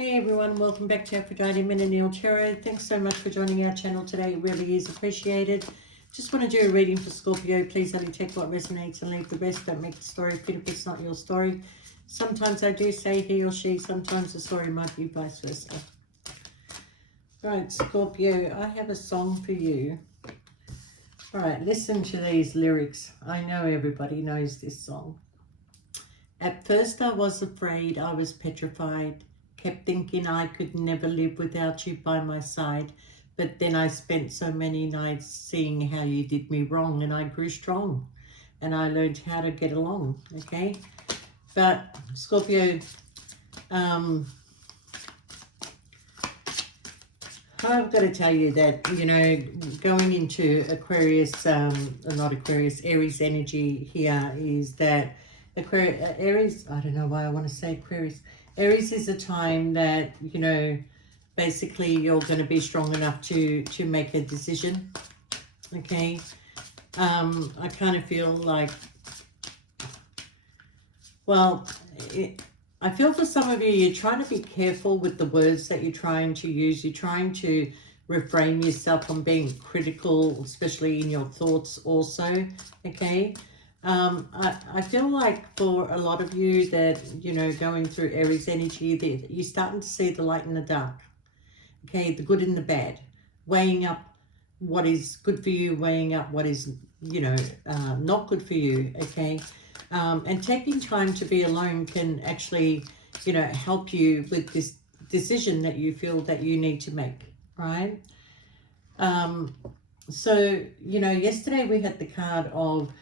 Hey everyone, welcome back to Aphrodite Minanil Tarot. Thanks so much for joining our channel today. It really is appreciated. Just want to do a reading for Scorpio. Please only take what resonates and leave the rest. Don't make the story fit if it's not your story. Sometimes I do say he or she, sometimes the story might be vice versa. Right, Scorpio, I have a song for you. All right, listen to these lyrics. I know everybody knows this song. At first I was afraid, I was petrified. Kept thinking I could never live without you by my side. But then I spent so many nights seeing how you did me wrong, and I grew strong. And I learned how to get along, okay? But Scorpio, I've got to tell you that, you know, going into Aquarius, not Aquarius, Aries energy here is that Aries, I don't know why I want to say Aquarius. Aries is a time that, you know, basically you're going to be strong enough to make a decision, okay? I kind of feel like, well, I feel for some of you, you're trying to be careful with the words that you're trying to use. You're trying to refrain yourself from being critical, especially in your thoughts also, okay? I feel like for a lot of you that, you know, going through Aries energy, that you're starting to see the light in the dark, okay, the good and the bad, weighing up what is good for you, weighing up what is, you know, not good for you, okay? And taking time to be alone can actually, you know, help you with this decision that you feel that you need to make, right? So, you know, yesterday we had the card of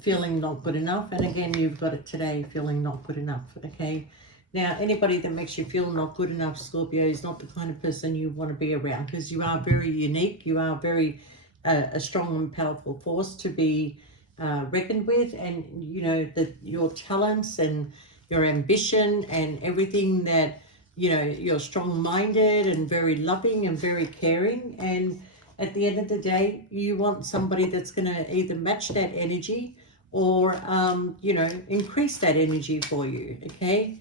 feeling not good enough, and again you've got it today, feeling not good enough, okay? Now anybody that makes you feel not good enough, Scorpio, is not the kind of person you want to be around, because you are very unique, you are very a strong and powerful force to be reckoned with, and you know that your talents and your ambition and everything, that, you know, you're strong-minded and very loving and very caring, and at the end of the day you want somebody that's going to either match that energy or, you know, increase that energy for you, okay?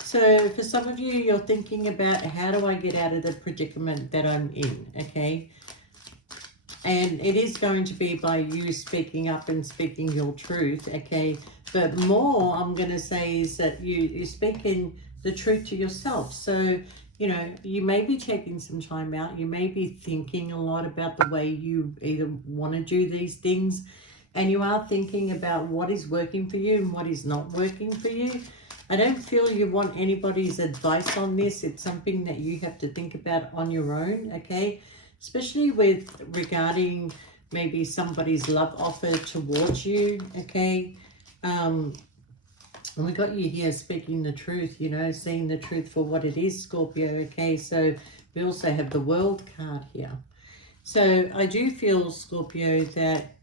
So for some of you, you're thinking about, how do I get out of the predicament that I'm in, okay? And it is going to be by you speaking up and speaking your truth, okay? But more, I'm going to say, is that you're speaking the truth to yourself. So, you know, you may be taking some time out. You may be thinking a lot about the way you either want to do these things, and you are thinking about what is working for you and what is not working for you. I don't feel you want anybody's advice on this. It's something that you have to think about on your own, okay? Especially with regarding maybe somebody's love offer towards you, okay? And we got you here speaking the truth, you know, seeing the truth for what it is, Scorpio, okay? So we also have the World card here. So I do feel, Scorpio, that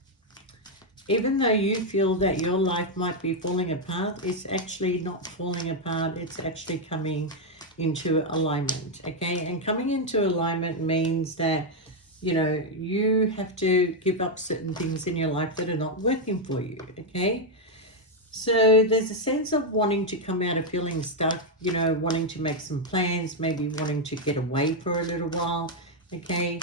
even though you feel that your life might be falling apart, it's actually not falling apart. It's actually coming into alignment, okay? And coming into alignment means that, you know, you have to give up certain things in your life that are not working for you, okay? So there's a sense of wanting to come out of feeling stuck, you know, wanting to make some plans, maybe wanting to get away for a little while, okay?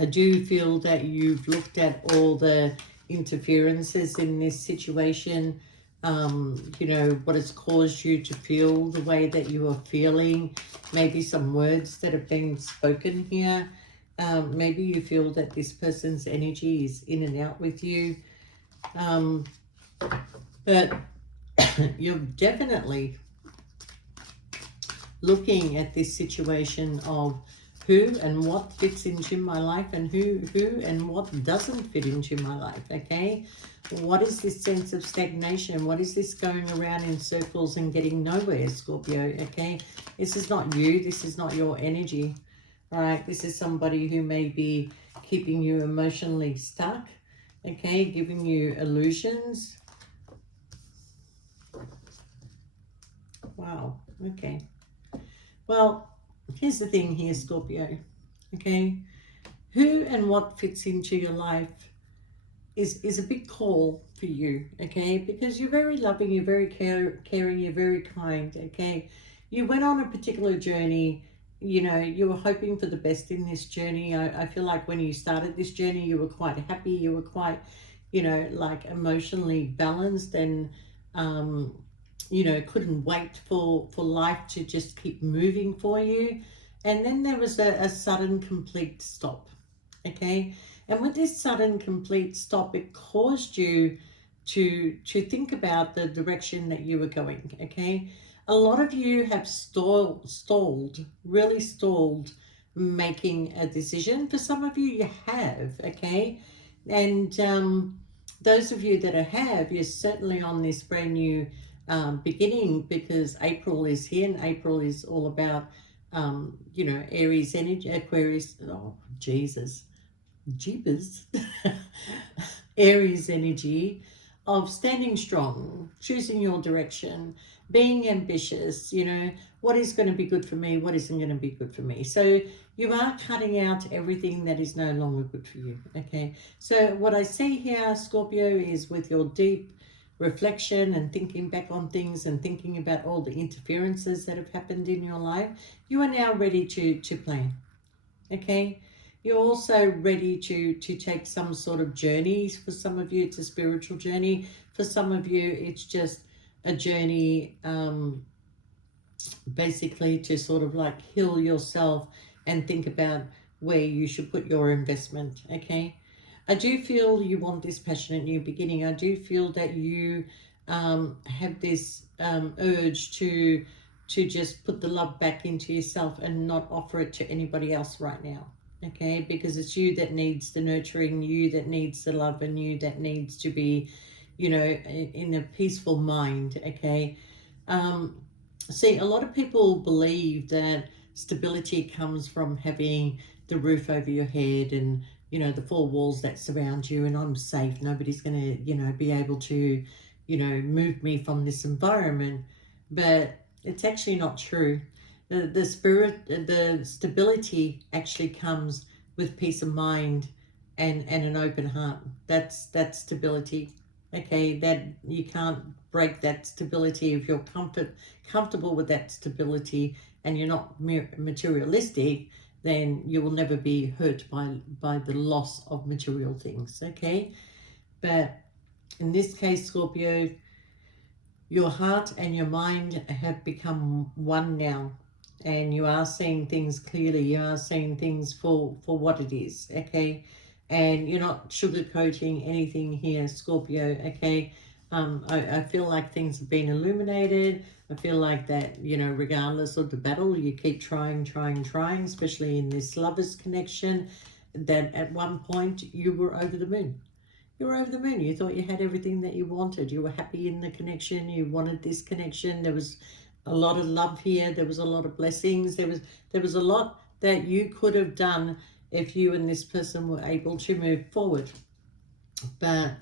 I do feel that you've looked at all the interferences in this situation, you know, what has caused you to feel the way that you are feeling, maybe some words that have been spoken here. Maybe you feel that this person's energy is in and out with you. But you're definitely looking at this situation of who and what fits into my life and who and what doesn't fit into my life, okay? What is this sense of stagnation? What is this going around in circles and getting nowhere, Scorpio, okay? This is not you. This is not your energy, all right? This is somebody who may be keeping you emotionally stuck, okay? Giving you illusions. Wow, okay. Well, here's the thing here, Scorpio, okay? Who and what fits into your life is a big call for you, okay? Because you're very loving, you're very caring, you're very kind, okay? You went on a particular journey. You know, you were hoping for the best in this journey. I feel like when you started this journey, you were quite happy. You were quite, you know, like emotionally balanced, and you know, couldn't wait for life to just keep moving for you. And then there was a sudden complete stop. Okay. And with this sudden complete stop, it caused you to think about the direction that you were going. Okay. A lot of you have stalled, really stalled making a decision. For some of you, you have. Okay. And those of you that have, you're certainly on this brand new beginning, because April is here, and April is all about you know, Aries energy, Aquarius. Oh, Jesus, jeepers. Aries energy of standing strong, choosing your direction, being ambitious, you know, what is going to be good for me, what isn't going to be good for me. So you are cutting out everything that is no longer good for you, okay? So what I see here, Scorpio, is with your deep reflection and thinking back on things and thinking about all the interferences that have happened in your life, you are now ready to plan, okay? You're also ready to take some sort of journey. For some of you, it's a spiritual journey. For some of you, it's just a journey, basically to sort of like heal yourself and think about where you should put your investment, okay? I do feel you want this passionate new beginning. I do feel that you have this urge to just put the love back into yourself and not offer it to anybody else right now, okay? Because it's you that needs the nurturing, you that needs the love, and you that needs to be, you know, in a peaceful mind, okay? See, a lot of people believe that stability comes from having the roof over your head and, you know, the four walls that surround you, and I'm safe. Nobody's going to, you know, be able to, you know, move me from this environment. But it's actually not true. The stability actually comes with peace of mind and an open heart. That's stability. Okay, that you can't break that stability. If you're comfortable with that stability and you're not materialistic, then you will never be hurt by the loss of material things, okay? But in this case, Scorpio, your heart and your mind have become one now, and you are seeing things clearly. You are seeing things for what it is, okay? And you're not sugarcoating anything here, Scorpio, okay? I feel like things have been illuminated. I feel like that, you know, regardless of the battle, you keep trying, especially in this lover's connection, that at one point you were over the moon. You were over the moon. You thought you had everything that you wanted. You were happy in the connection. You wanted this connection. There was a lot of love here. There was a lot of blessings. There was a lot that you could have done if you and this person were able to move forward. But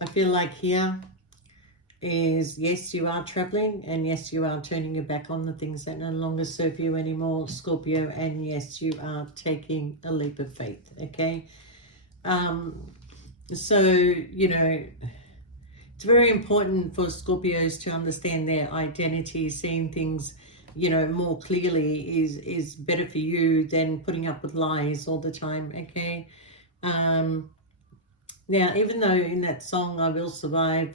I feel like here is, yes, you are traveling, and yes, you are turning your back on the things that no longer serve you anymore, Scorpio, and yes, you are taking a leap of faith, okay? So, you know, it's very important for Scorpios to understand their identity. Seeing things, you know, more clearly is better for you than putting up with lies all the time, okay? Now, even though in that song, I Will Survive,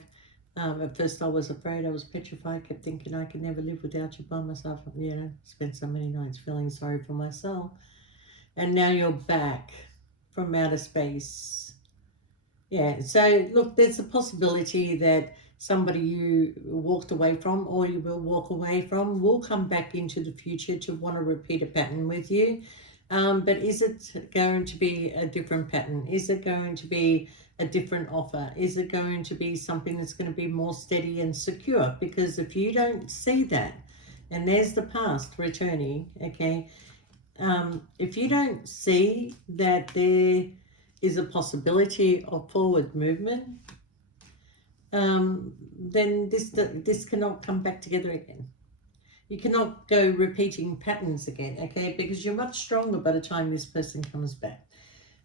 at first I was afraid, I was petrified, kept thinking I could never live without you by myself, you know, spent so many nights feeling sorry for myself. And now you're back from outer space. Yeah, so look, there's a possibility that somebody you walked away from or you will walk away from will come back into the future to want to repeat a pattern with you. But is it going to be a different pattern? Is it going to be a different offer? Is it going to be something that's going to be more steady and secure? Because if you don't see that, and there's the past returning, okay, if you don't see that there is a possibility of forward movement, then this cannot come back together again. You cannot go repeating patterns again, okay? Because you're much stronger by the time this person comes back.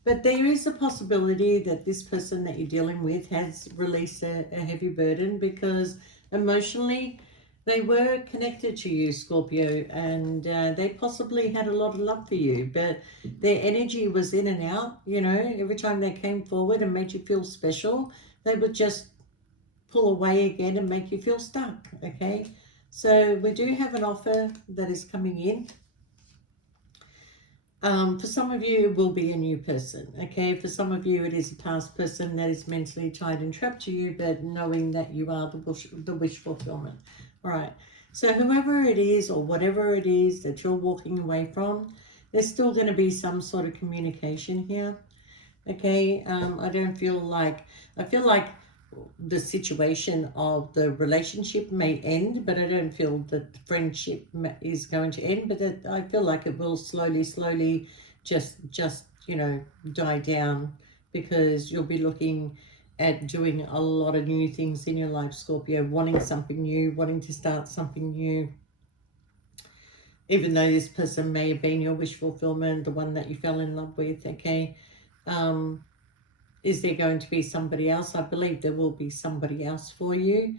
But there is a possibility that this person that you're dealing with has released a heavy burden, because emotionally They were connected to you, Scorpio, and they possibly had a lot of love for you, but their energy was in and out. You know, every time they came forward and made you feel special, they would just pull away again and make you feel stuck. Okay, so we do have an offer that is coming in. For some of you, it will be a new person, okay? For some of you, it is a past person that is mentally tied and trapped to you, but knowing that you are the wish fulfillment. All right. So whoever it is or whatever it is that you're walking away from, there's still going to be some sort of communication here, okay? I feel like the situation of the relationship may end, but I don't feel that the friendship is going to end, but I feel like it will slowly just die down, because you'll be looking at doing a lot of new things in your life, Scorpio, wanting something new, wanting to start something new, even though this person may have been your wish fulfillment, the one that you fell in love with, okay? um is there going to be somebody else? I believe there will be somebody else for you.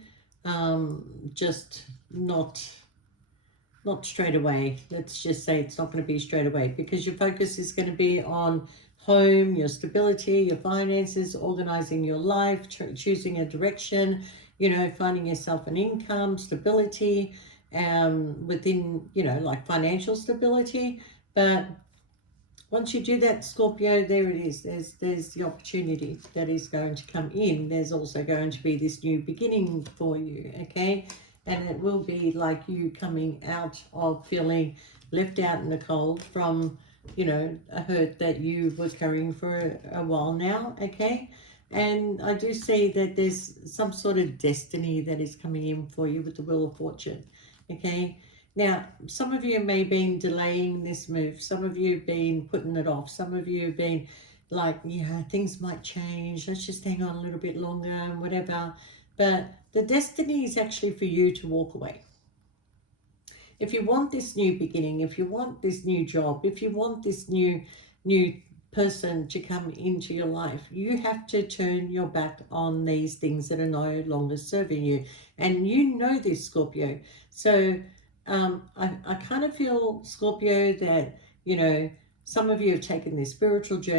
Just not straight away. Let's just say it's not going to be straight away, because your focus is going to be on home, your stability, your finances, organizing your life, choosing a direction, finding yourself an income, stability, within, like financial stability. But once you do that, Scorpio, there it is. There's the opportunity that is going to come in. There's also going to be this new beginning for you, okay? And it will be like you coming out of feeling left out in the cold from, a hurt that you were carrying for a while now, okay? And I do see that there's some sort of destiny that is coming in for you with the Wheel of Fortune, okay? Now, some of you may have been delaying this move. Some of you have been putting it off. Some of you have been like, yeah, things might change. Let's just hang on a little bit longer and whatever. But the destiny is actually for you to walk away. If you want this new beginning, if you want this new job, if you want this new person to come into your life, you have to turn your back on these things that are no longer serving you. And you know this, Scorpio. So I kind of feel, Scorpio, that, some of you have taken this spiritual journey